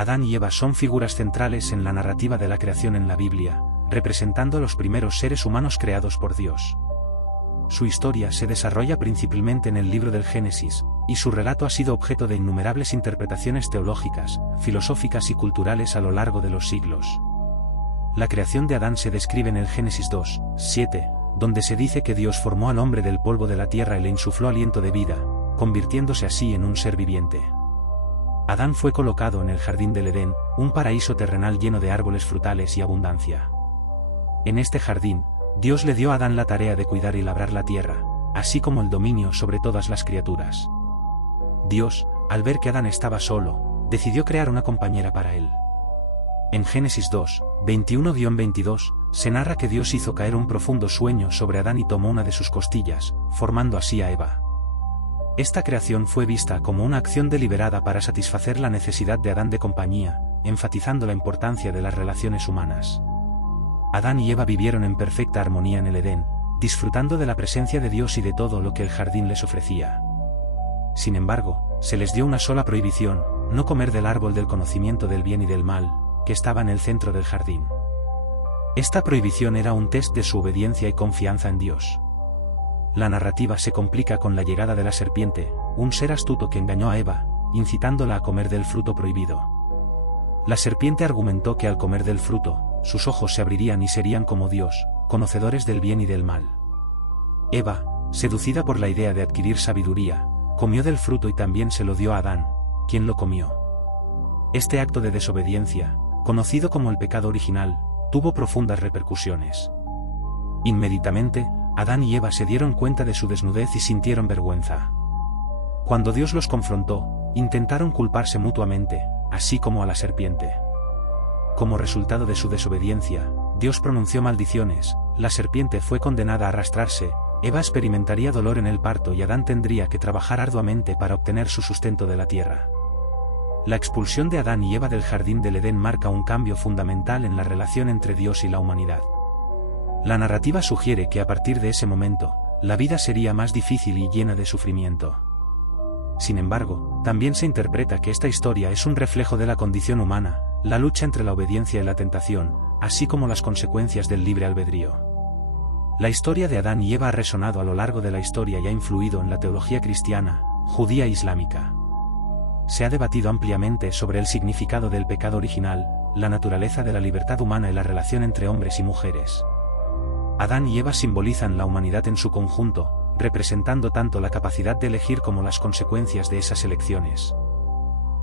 Adán y Eva son figuras centrales en la narrativa de la creación en la Biblia, representando a los primeros seres humanos creados por Dios. Su historia se desarrolla principalmente en el libro del Génesis, y su relato ha sido objeto de innumerables interpretaciones teológicas, filosóficas y culturales a lo largo de los siglos. La creación de Adán se describe en el Génesis 2:7, donde se dice que Dios formó al hombre del polvo de la tierra y le insufló aliento de vida, convirtiéndose así en un ser viviente. Adán fue colocado en el jardín del Edén, un paraíso terrenal lleno de árboles frutales y abundancia. En este jardín, Dios le dio a Adán la tarea de cuidar y labrar la tierra, así como el dominio sobre todas las criaturas. Dios, al ver que Adán estaba solo, decidió crear una compañera para él. En Génesis 2:21-22, se narra que Dios hizo caer un profundo sueño sobre Adán y tomó una de sus costillas, formando así a Eva. Esta creación fue vista como una acción deliberada para satisfacer la necesidad de Adán de compañía, enfatizando la importancia de las relaciones humanas. Adán y Eva vivieron en perfecta armonía en el Edén, disfrutando de la presencia de Dios y de todo lo que el jardín les ofrecía. Sin embargo, se les dio una sola prohibición: no comer del árbol del conocimiento del bien y del mal, que estaba en el centro del jardín. Esta prohibición era un test de su obediencia y confianza en Dios. La narrativa se complica con la llegada de la serpiente, un ser astuto que engañó a Eva, incitándola a comer del fruto prohibido. La serpiente argumentó que al comer del fruto, sus ojos se abrirían y serían como Dios, conocedores del bien y del mal. Eva, seducida por la idea de adquirir sabiduría, comió del fruto y también se lo dio a Adán, quien lo comió. Este acto de desobediencia, conocido como el pecado original, tuvo profundas repercusiones. Inmediatamente, Adán y Eva se dieron cuenta de su desnudez y sintieron vergüenza. Cuando Dios los confrontó, intentaron culparse mutuamente, así como a la serpiente. Como resultado de su desobediencia, Dios pronunció maldiciones, la serpiente fue condenada a arrastrarse, Eva experimentaría dolor en el parto y Adán tendría que trabajar arduamente para obtener su sustento de la tierra. La expulsión de Adán y Eva del jardín del Edén marca un cambio fundamental en la relación entre Dios y la humanidad. La narrativa sugiere que a partir de ese momento, la vida sería más difícil y llena de sufrimiento. Sin embargo, también se interpreta que esta historia es un reflejo de la condición humana, la lucha entre la obediencia y la tentación, así como las consecuencias del libre albedrío. La historia de Adán y Eva ha resonado a lo largo de la historia y ha influido en la teología cristiana, judía e islámica. Se ha debatido ampliamente sobre el significado del pecado original, la naturaleza de la libertad humana y la relación entre hombres y mujeres. Adán y Eva simbolizan la humanidad en su conjunto, representando tanto la capacidad de elegir como las consecuencias de esas elecciones.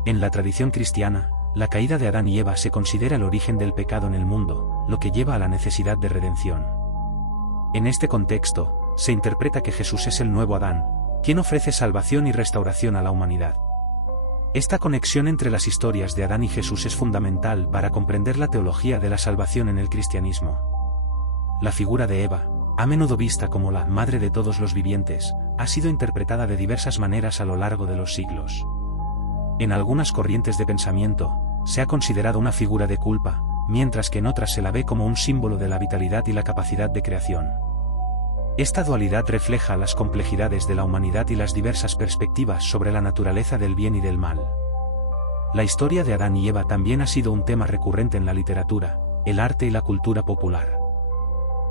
En la tradición cristiana, la caída de Adán y Eva se considera el origen del pecado en el mundo, lo que lleva a la necesidad de redención. En este contexto, se interpreta que Jesús es el nuevo Adán, quien ofrece salvación y restauración a la humanidad. Esta conexión entre las historias de Adán y Jesús es fundamental para comprender la teología de la salvación en el cristianismo. La figura de Eva, a menudo vista como la madre de todos los vivientes, ha sido interpretada de diversas maneras a lo largo de los siglos. En algunas corrientes de pensamiento, se ha considerado una figura de culpa, mientras que en otras se la ve como un símbolo de la vitalidad y la capacidad de creación. Esta dualidad refleja las complejidades de la humanidad y las diversas perspectivas sobre la naturaleza del bien y del mal. La historia de Adán y Eva también ha sido un tema recurrente en la literatura, el arte y la cultura popular.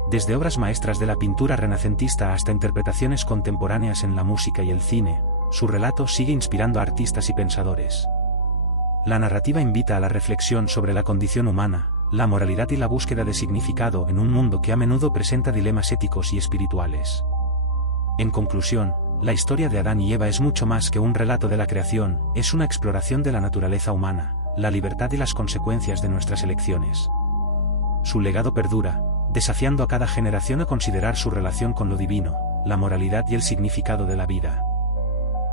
Desde obras maestras de la pintura renacentista hasta interpretaciones contemporáneas en la música y el cine, su relato sigue inspirando a artistas y pensadores. La narrativa invita a la reflexión sobre la condición humana, la moralidad y la búsqueda de significado en un mundo que a menudo presenta dilemas éticos y espirituales. En conclusión, la historia de Adán y Eva es mucho más que un relato de la creación, es una exploración de la naturaleza humana, la libertad y las consecuencias de nuestras elecciones. Su legado perdura, desafiando a cada generación a considerar su relación con lo divino, la moralidad y el significado de la vida.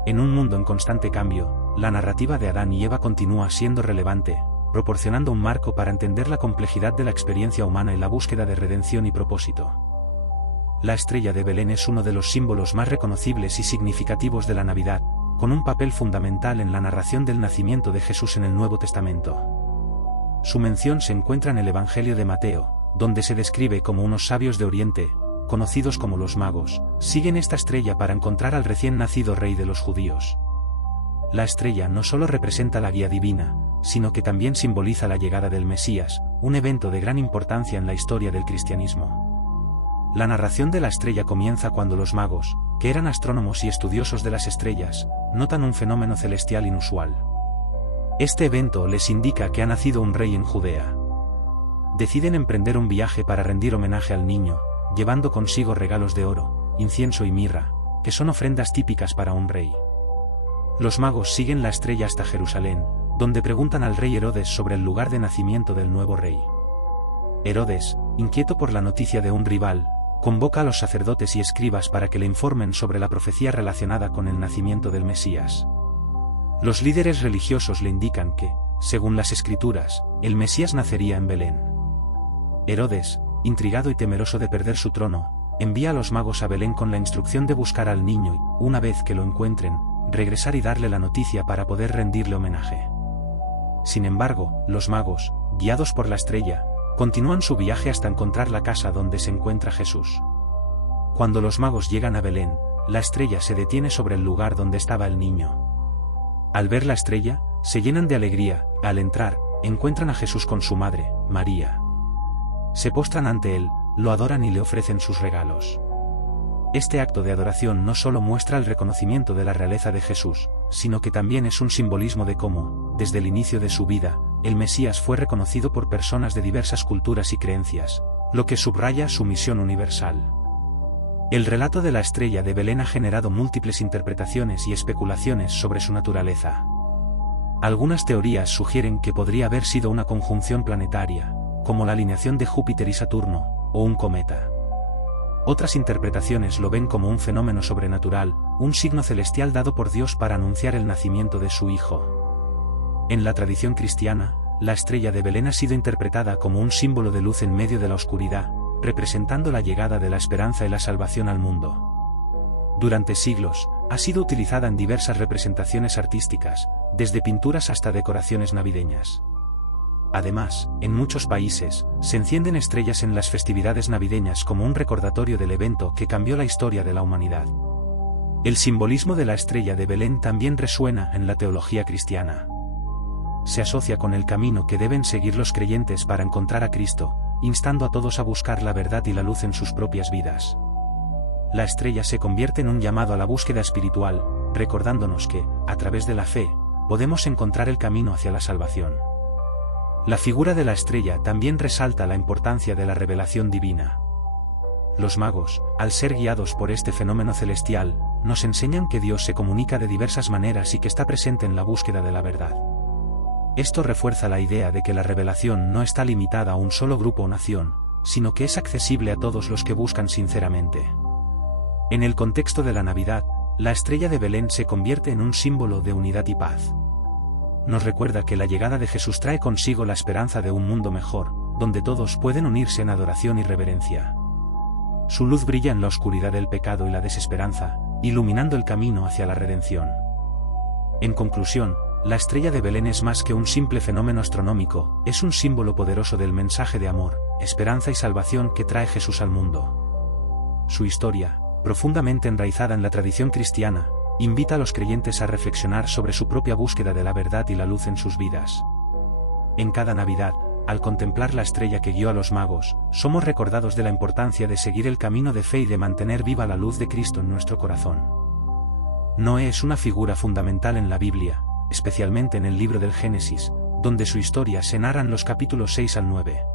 En un mundo en constante cambio, la narrativa de Adán y Eva continúa siendo relevante, proporcionando un marco para entender la complejidad de la experiencia humana y la búsqueda de redención y propósito. La estrella de Belén es uno de los símbolos más reconocibles y significativos de la Navidad, con un papel fundamental en la narración del nacimiento de Jesús en el Nuevo Testamento. Su mención se encuentra en el Evangelio de Mateo, donde se describe como unos sabios de Oriente, conocidos como los magos, siguen esta estrella para encontrar al recién nacido rey de los judíos. La estrella no solo representa la guía divina, sino que también simboliza la llegada del Mesías, un evento de gran importancia en la historia del cristianismo. La narración de la estrella comienza cuando los magos, que eran astrónomos y estudiosos de las estrellas, notan un fenómeno celestial inusual. Este evento les indica que ha nacido un rey en Judea. Deciden emprender un viaje para rendir homenaje al niño, llevando consigo regalos de oro, incienso y mirra, que son ofrendas típicas para un rey. Los magos siguen la estrella hasta Jerusalén, donde preguntan al rey Herodes sobre el lugar de nacimiento del nuevo rey. Herodes, inquieto por la noticia de un rival, convoca a los sacerdotes y escribas para que le informen sobre la profecía relacionada con el nacimiento del Mesías. Los líderes religiosos le indican que, según las escrituras, el Mesías nacería en Belén. Herodes, intrigado y temeroso de perder su trono, envía a los magos a Belén con la instrucción de buscar al niño y, una vez que lo encuentren, regresar y darle la noticia para poder rendirle homenaje. Sin embargo, los magos, guiados por la estrella, continúan su viaje hasta encontrar la casa donde se encuentra Jesús. Cuando los magos llegan a Belén, la estrella se detiene sobre el lugar donde estaba el niño. Al ver la estrella, se llenan de alegría. Al entrar, encuentran a Jesús con su madre, María. Se postran ante él, lo adoran y le ofrecen sus regalos. Este acto de adoración no solo muestra el reconocimiento de la realeza de Jesús, sino que también es un simbolismo de cómo, desde el inicio de su vida, el Mesías fue reconocido por personas de diversas culturas y creencias, lo que subraya su misión universal. El relato de la estrella de Belén ha generado múltiples interpretaciones y especulaciones sobre su naturaleza. Algunas teorías sugieren que podría haber sido una conjunción planetaria, como la alineación de Júpiter y Saturno, o un cometa. Otras interpretaciones lo ven como un fenómeno sobrenatural, un signo celestial dado por Dios para anunciar el nacimiento de su Hijo. En la tradición cristiana, la estrella de Belén ha sido interpretada como un símbolo de luz en medio de la oscuridad, representando la llegada de la esperanza y la salvación al mundo. Durante siglos, ha sido utilizada en diversas representaciones artísticas, desde pinturas hasta decoraciones navideñas. Además, en muchos países, se encienden estrellas en las festividades navideñas como un recordatorio del evento que cambió la historia de la humanidad. El simbolismo de la estrella de Belén también resuena en la teología cristiana. Se asocia con el camino que deben seguir los creyentes para encontrar a Cristo, instando a todos a buscar la verdad y la luz en sus propias vidas. La estrella se convierte en un llamado a la búsqueda espiritual, recordándonos que, a través de la fe, podemos encontrar el camino hacia la salvación. La figura de la estrella también resalta la importancia de la revelación divina. Los magos, al ser guiados por este fenómeno celestial, nos enseñan que Dios se comunica de diversas maneras y que está presente en la búsqueda de la verdad. Esto refuerza la idea de que la revelación no está limitada a un solo grupo o nación, sino que es accesible a todos los que buscan sinceramente. En el contexto de la Navidad, la estrella de Belén se convierte en un símbolo de unidad y paz. Nos recuerda que la llegada de Jesús trae consigo la esperanza de un mundo mejor, donde todos pueden unirse en adoración y reverencia. Su luz brilla en la oscuridad del pecado y la desesperanza, iluminando el camino hacia la redención. En conclusión, la estrella de Belén es más que un simple fenómeno astronómico, es un símbolo poderoso del mensaje de amor, esperanza y salvación que trae Jesús al mundo. Su historia, profundamente enraizada en la tradición cristiana, invita a los creyentes a reflexionar sobre su propia búsqueda de la verdad y la luz en sus vidas. En cada Navidad, al contemplar la estrella que guió a los magos, somos recordados de la importancia de seguir el camino de fe y de mantener viva la luz de Cristo en nuestro corazón. Noé es una figura fundamental en la Biblia, especialmente en el libro del Génesis, donde su historia se narra en los capítulos 6 al 9.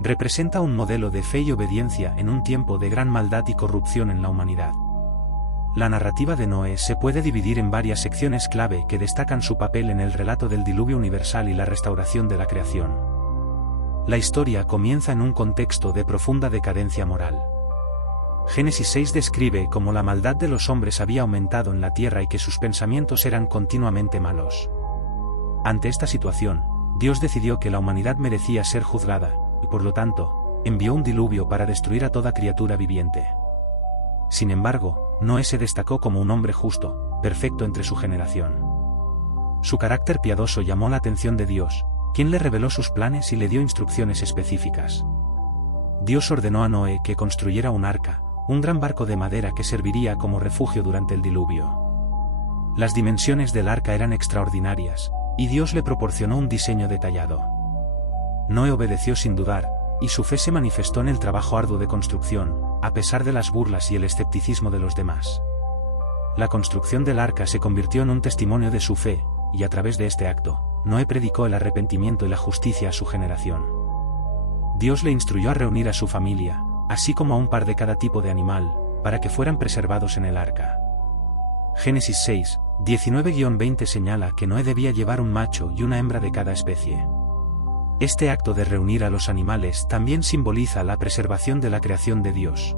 Representa un modelo de fe y obediencia en un tiempo de gran maldad y corrupción en la humanidad. La narrativa de Noé se puede dividir en varias secciones clave que destacan su papel en el relato del diluvio universal y la restauración de la creación. La historia comienza en un contexto de profunda decadencia moral. Génesis 6 describe cómo la maldad de los hombres había aumentado en la tierra y que sus pensamientos eran continuamente malos. Ante esta situación, Dios decidió que la humanidad merecía ser juzgada, y por lo tanto, envió un diluvio para destruir a toda criatura viviente. Sin embargo, Noé se destacó como un hombre justo, perfecto entre su generación. Su carácter piadoso llamó la atención de Dios, quien le reveló sus planes y le dio instrucciones específicas. Dios ordenó a Noé que construyera un arca, un gran barco de madera que serviría como refugio durante el diluvio. Las dimensiones del arca eran extraordinarias, y Dios le proporcionó un diseño detallado. Noé obedeció sin dudar, y su fe se manifestó en el trabajo arduo de construcción, a pesar de las burlas y el escepticismo de los demás. La construcción del arca se convirtió en un testimonio de su fe, y a través de este acto, Noé predicó el arrepentimiento y la justicia a su generación. Dios le instruyó a reunir a su familia, así como a un par de cada tipo de animal, para que fueran preservados en el arca. Génesis 6, 19-20 señala que Noé debía llevar un macho y una hembra de cada especie. Este acto de reunir a los animales también simboliza la preservación de la creación de Dios.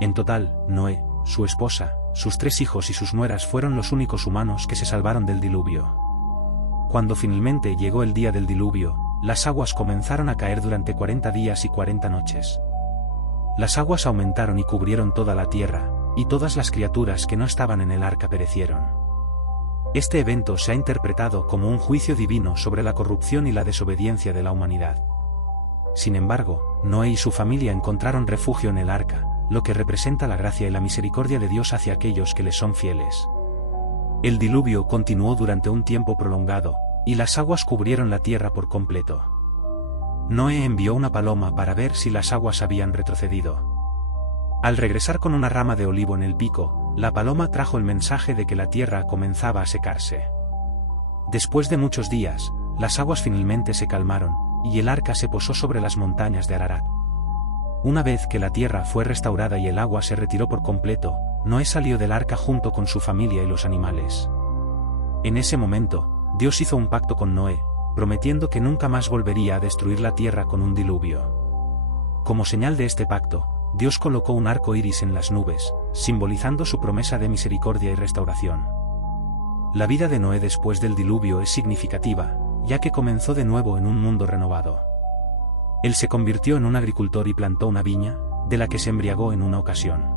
En total, Noé, su esposa, sus 3 hijos y sus nueras fueron los únicos humanos que se salvaron del diluvio. Cuando finalmente llegó el día del diluvio, las aguas comenzaron a caer durante 40 días y 40 noches. Las aguas aumentaron y cubrieron toda la tierra, y todas las criaturas que no estaban en el arca perecieron. Este evento se ha interpretado como un juicio divino sobre la corrupción y la desobediencia de la humanidad. Sin embargo, Noé y su familia encontraron refugio en el arca, lo que representa la gracia y la misericordia de Dios hacia aquellos que le son fieles. El diluvio continuó durante un tiempo prolongado, y las aguas cubrieron la tierra por completo. Noé envió una paloma para ver si las aguas habían retrocedido. Al regresar con una rama de olivo en el pico, la paloma trajo el mensaje de que la tierra comenzaba a secarse. Después de muchos días, las aguas finalmente se calmaron, y el arca se posó sobre las montañas de Ararat. Una vez que la tierra fue restaurada y el agua se retiró por completo, Noé salió del arca junto con su familia y los animales. En ese momento, Dios hizo un pacto con Noé, prometiendo que nunca más volvería a destruir la tierra con un diluvio. Como señal de este pacto, Dios colocó un arco iris en las nubes, simbolizando su promesa de misericordia y restauración. La vida de Noé después del diluvio es significativa, ya que comenzó de nuevo en un mundo renovado. Él se convirtió en un agricultor y plantó una viña, de la que se embriagó en una ocasión.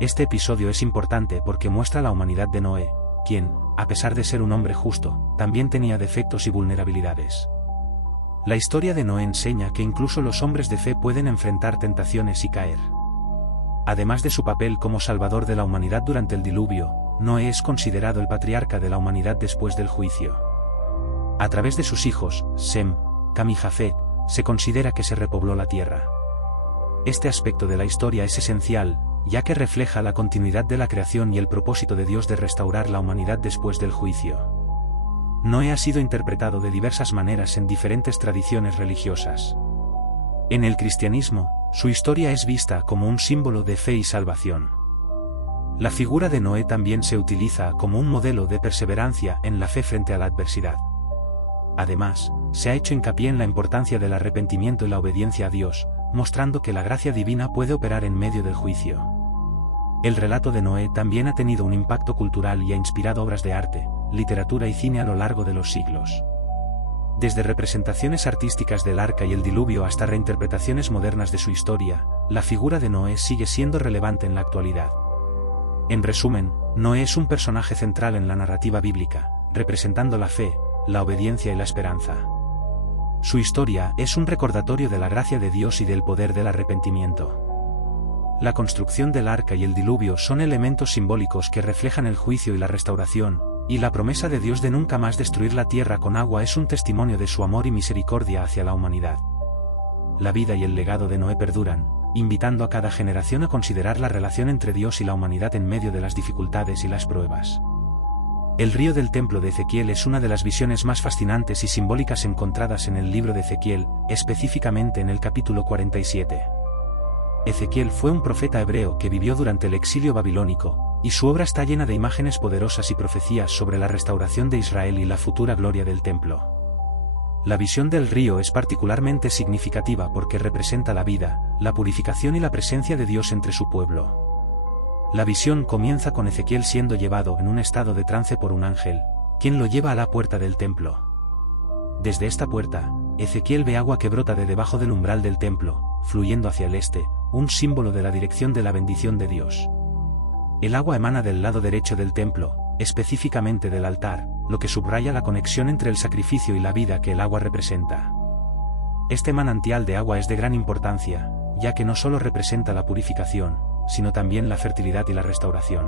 Este episodio es importante porque muestra la humanidad de Noé, quien, a pesar de ser un hombre justo, también tenía defectos y vulnerabilidades. La historia de Noé enseña que incluso los hombres de fe pueden enfrentar tentaciones y caer. Además de su papel como salvador de la humanidad durante el diluvio, Noé es considerado el patriarca de la humanidad después del juicio. A través de sus hijos, Sem, Cam y Jafet, se considera que se repobló la tierra. Este aspecto de la historia es esencial, ya que refleja la continuidad de la creación y el propósito de Dios de restaurar la humanidad después del juicio. Noé ha sido interpretado de diversas maneras en diferentes tradiciones religiosas. En el cristianismo, su historia es vista como un símbolo de fe y salvación. La figura de Noé también se utiliza como un modelo de perseverancia en la fe frente a la adversidad. Además, se ha hecho hincapié en la importancia del arrepentimiento y la obediencia a Dios, mostrando que la gracia divina puede operar en medio del juicio. El relato de Noé también ha tenido un impacto cultural y ha inspirado obras de arte, literatura y cine a lo largo de los siglos. Desde representaciones artísticas del arca y el diluvio hasta reinterpretaciones modernas de su historia, la figura de Noé sigue siendo relevante en la actualidad. En resumen, Noé es un personaje central en la narrativa bíblica, representando la fe, la obediencia y la esperanza. Su historia es un recordatorio de la gracia de Dios y del poder del arrepentimiento. La construcción del arca y el diluvio son elementos simbólicos que reflejan el juicio y la restauración, y la promesa de Dios de nunca más destruir la tierra con agua es un testimonio de su amor y misericordia hacia la humanidad. La vida y el legado de Noé perduran, invitando a cada generación a considerar la relación entre Dios y la humanidad en medio de las dificultades y las pruebas. El río del templo de Ezequiel es una de las visiones más fascinantes y simbólicas encontradas en el libro de Ezequiel, específicamente en el capítulo 47. Ezequiel fue un profeta hebreo que vivió durante el exilio babilónico, y su obra está llena de imágenes poderosas y profecías sobre la restauración de Israel y la futura gloria del templo. La visión del río es particularmente significativa porque representa la vida, la purificación y la presencia de Dios entre su pueblo. La visión comienza con Ezequiel siendo llevado en un estado de trance por un ángel, quien lo lleva a la puerta del templo. Desde esta puerta, Ezequiel ve agua que brota de debajo del umbral del templo, fluyendo hacia el este, un símbolo de la dirección de la bendición de Dios. El agua emana del lado derecho del templo, específicamente del altar, lo que subraya la conexión entre el sacrificio y la vida que el agua representa. Este manantial de agua es de gran importancia, ya que no solo representa la purificación, sino también la fertilidad y la restauración.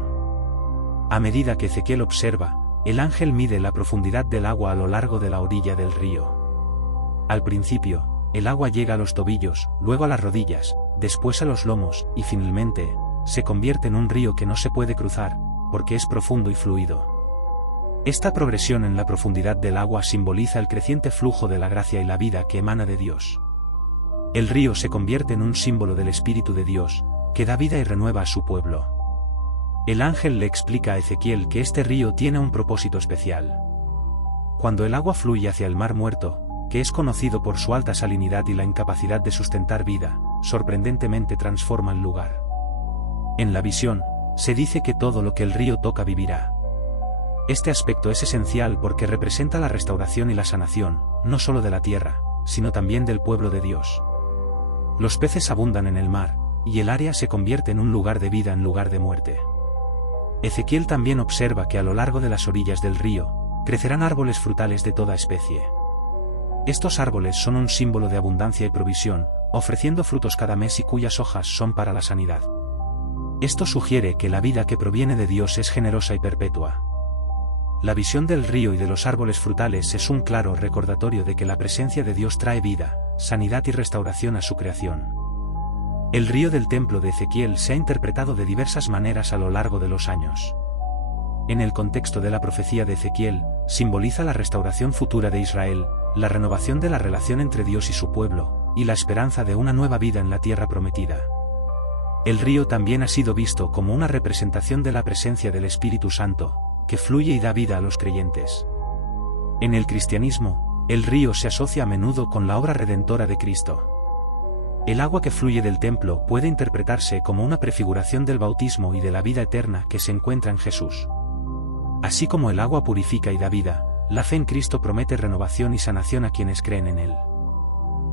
A medida que Ezequiel observa, el ángel mide la profundidad del agua a lo largo de la orilla del río. Al principio, el agua llega a los tobillos, luego a las rodillas, después a los lomos, y finalmente, se convierte en un río que no se puede cruzar, porque es profundo y fluido. Esta progresión en la profundidad del agua simboliza el creciente flujo de la gracia y la vida que emana de Dios. El río se convierte en un símbolo del Espíritu de Dios, que da vida y renueva a su pueblo. El ángel le explica a Ezequiel que este río tiene un propósito especial. Cuando el agua fluye hacia el mar muerto, que es conocido por su alta salinidad y la incapacidad de sustentar vida, sorprendentemente transforma el lugar. En la visión, se dice que todo lo que el río toca vivirá. Este aspecto es esencial porque representa la restauración y la sanación, no solo de la tierra, sino también del pueblo de Dios. Los peces abundan en el mar, y el área se convierte en un lugar de vida en lugar de muerte. Ezequiel también observa que a lo largo de las orillas del río, crecerán árboles frutales de toda especie. Estos árboles son un símbolo de abundancia y provisión, ofreciendo frutos cada mes y cuyas hojas son para la sanidad. Esto sugiere que la vida que proviene de Dios es generosa y perpetua. La visión del río y de los árboles frutales es un claro recordatorio de que la presencia de Dios trae vida, sanidad y restauración a su creación. El río del templo de Ezequiel se ha interpretado de diversas maneras a lo largo de los años. En el contexto de la profecía de Ezequiel, simboliza la restauración futura de Israel, la renovación de la relación entre Dios y su pueblo, y la esperanza de una nueva vida en la tierra prometida. El río también ha sido visto como una representación de la presencia del Espíritu Santo, que fluye y da vida a los creyentes. En el cristianismo, el río se asocia a menudo con la obra redentora de Cristo. El agua que fluye del templo puede interpretarse como una prefiguración del bautismo y de la vida eterna que se encuentra en Jesús. Así como el agua purifica y da vida, la fe en Cristo promete renovación y sanación a quienes creen en Él.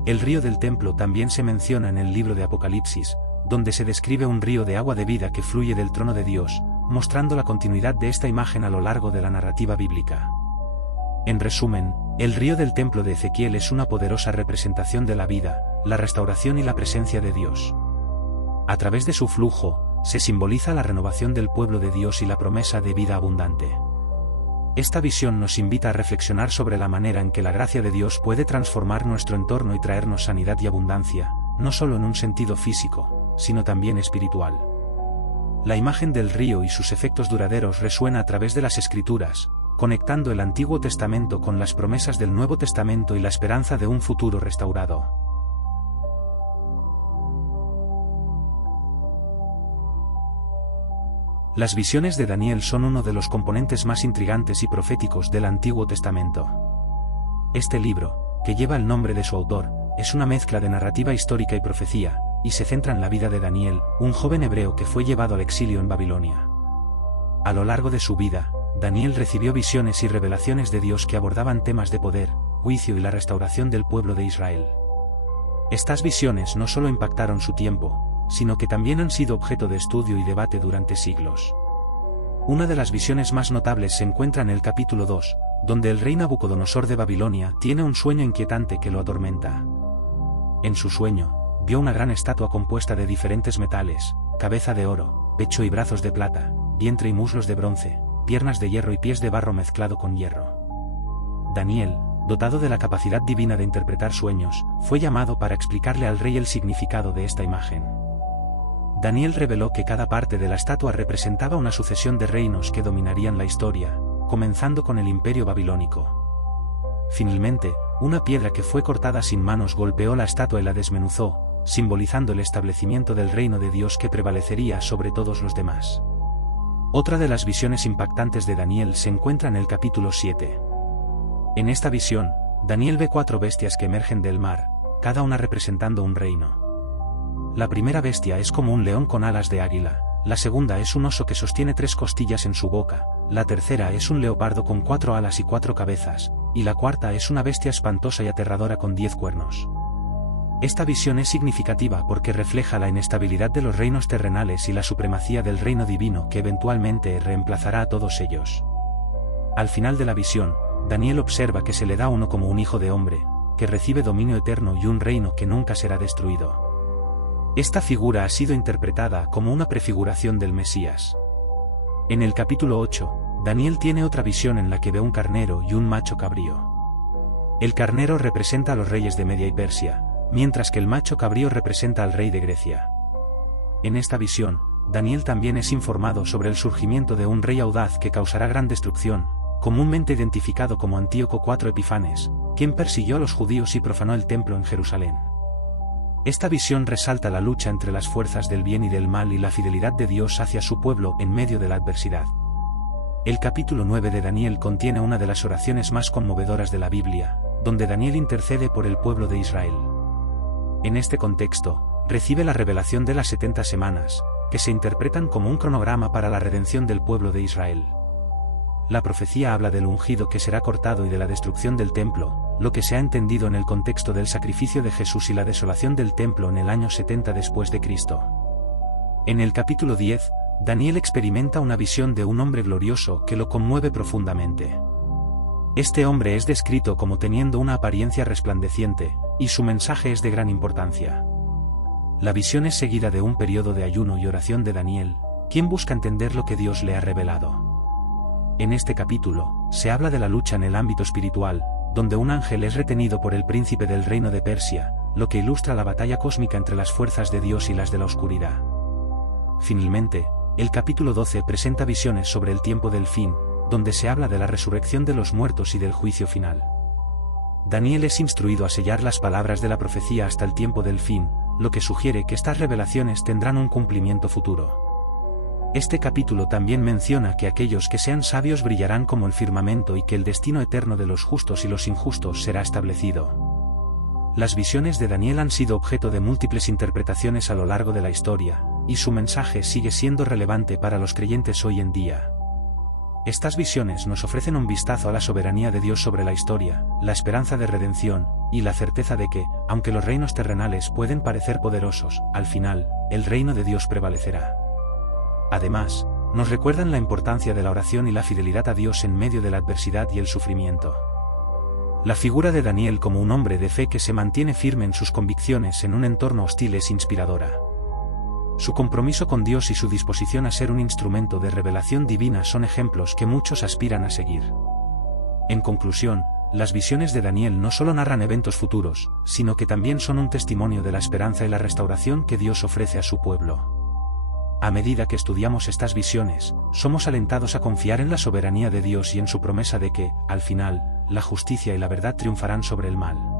El río del templo también se menciona en el libro de Apocalipsis, donde se describe un río de agua de vida que fluye del trono de Dios, mostrando la continuidad de esta imagen a lo largo de la narrativa bíblica. En resumen, el río del templo de Ezequiel es una poderosa representación de la vida, la restauración y la presencia de Dios. A través de su flujo, se simboliza la renovación del pueblo de Dios y la promesa de vida abundante. Esta visión nos invita a reflexionar sobre la manera en que la gracia de Dios puede transformar nuestro entorno y traernos sanidad y abundancia, no solo en un sentido físico, sino también espiritual. La imagen del río y sus efectos duraderos resuena a través de las Escrituras, conectando el Antiguo Testamento con las promesas del Nuevo Testamento y la esperanza de un futuro restaurado. Las visiones de Daniel son uno de los componentes más intrigantes y proféticos del Antiguo Testamento. Este libro, que lleva el nombre de su autor, es una mezcla de narrativa histórica y profecía, y se centra en la vida de Daniel, un joven hebreo que fue llevado al exilio en Babilonia. A lo largo de su vida, Daniel recibió visiones y revelaciones de Dios que abordaban temas de poder, juicio y la restauración del pueblo de Israel. Estas visiones no solo impactaron su tiempo, sino que también han sido objeto de estudio y debate durante siglos. Una de las visiones más notables se encuentra en el capítulo 2, donde el rey Nabucodonosor de Babilonia tiene un sueño inquietante que lo atormenta. En su sueño, vio una gran estatua compuesta de diferentes metales, cabeza de oro, pecho y brazos de plata, vientre y muslos de bronce, piernas de hierro y pies de barro mezclado con hierro. Daniel, dotado de la capacidad divina de interpretar sueños, fue llamado para explicarle al rey el significado de esta imagen. Daniel reveló que cada parte de la estatua representaba una sucesión de reinos que dominarían la historia, comenzando con el imperio babilónico. Finalmente, una piedra que fue cortada sin manos golpeó la estatua y la desmenuzó, simbolizando el establecimiento del reino de Dios que prevalecería sobre todos los demás. Otra de las visiones impactantes de Daniel se encuentra en el capítulo 7. En esta visión, Daniel ve 4 bestias que emergen del mar, cada una representando un reino. La primera bestia es como un león con alas de águila, la segunda es un oso que sostiene 3 costillas en su boca, la tercera es un leopardo con 4 alas y 4 cabezas, y la cuarta es una bestia espantosa y aterradora con 10 cuernos. Esta visión es significativa porque refleja la inestabilidad de los reinos terrenales y la supremacía del reino divino que eventualmente reemplazará a todos ellos. Al final de la visión, Daniel observa que se le da uno como un hijo de hombre, que recibe dominio eterno y un reino que nunca será destruido. Esta figura ha sido interpretada como una prefiguración del Mesías. En el capítulo 8, Daniel tiene otra visión en la que ve un carnero y un macho cabrío. El carnero representa a los reyes de Media y Persia, mientras que el macho cabrío representa al rey de Grecia. En esta visión, Daniel también es informado sobre el surgimiento de un rey audaz que causará gran destrucción, comúnmente identificado como Antíoco IV Epifanes, quien persiguió a los judíos y profanó el templo en Jerusalén. Esta visión resalta la lucha entre las fuerzas del bien y del mal y la fidelidad de Dios hacia su pueblo en medio de la adversidad. El capítulo 9 de Daniel contiene una de las oraciones más conmovedoras de la Biblia, donde Daniel intercede por el pueblo de Israel. En este contexto, recibe la revelación de las 70 semanas, que se interpretan como un cronograma para la redención del pueblo de Israel. La profecía habla del ungido que será cortado y de la destrucción del templo, lo que se ha entendido en el contexto del sacrificio de Jesús y la desolación del templo en el año 70 después de Cristo. En el capítulo 10, Daniel experimenta una visión de un hombre glorioso que lo conmueve profundamente. Este hombre es descrito como teniendo una apariencia resplandeciente, y su mensaje es de gran importancia. La visión es seguida de un periodo de ayuno y oración de Daniel, quien busca entender lo que Dios le ha revelado. En este capítulo, se habla de la lucha en el ámbito espiritual, donde un ángel es retenido por el príncipe del reino de Persia, lo que ilustra la batalla cósmica entre las fuerzas de Dios y las de la oscuridad. Finalmente, el capítulo 12 presenta visiones sobre el tiempo del fin, donde se habla de la resurrección de los muertos y del juicio final. Daniel es instruido a sellar las palabras de la profecía hasta el tiempo del fin, lo que sugiere que estas revelaciones tendrán un cumplimiento futuro. Este capítulo también menciona que aquellos que sean sabios brillarán como el firmamento y que el destino eterno de los justos y los injustos será establecido. Las visiones de Daniel han sido objeto de múltiples interpretaciones a lo largo de la historia, y su mensaje sigue siendo relevante para los creyentes hoy en día. Estas visiones nos ofrecen un vistazo a la soberanía de Dios sobre la historia, la esperanza de redención, y la certeza de que, aunque los reinos terrenales pueden parecer poderosos, al final, el reino de Dios prevalecerá. Además, nos recuerdan la importancia de la oración y la fidelidad a Dios en medio de la adversidad y el sufrimiento. La figura de Daniel como un hombre de fe que se mantiene firme en sus convicciones en un entorno hostil es inspiradora. Su compromiso con Dios y su disposición a ser un instrumento de revelación divina son ejemplos que muchos aspiran a seguir. En conclusión, las visiones de Daniel no solo narran eventos futuros, sino que también son un testimonio de la esperanza y la restauración que Dios ofrece a su pueblo. A medida que estudiamos estas visiones, somos alentados a confiar en la soberanía de Dios y en su promesa de que, al final, la justicia y la verdad triunfarán sobre el mal.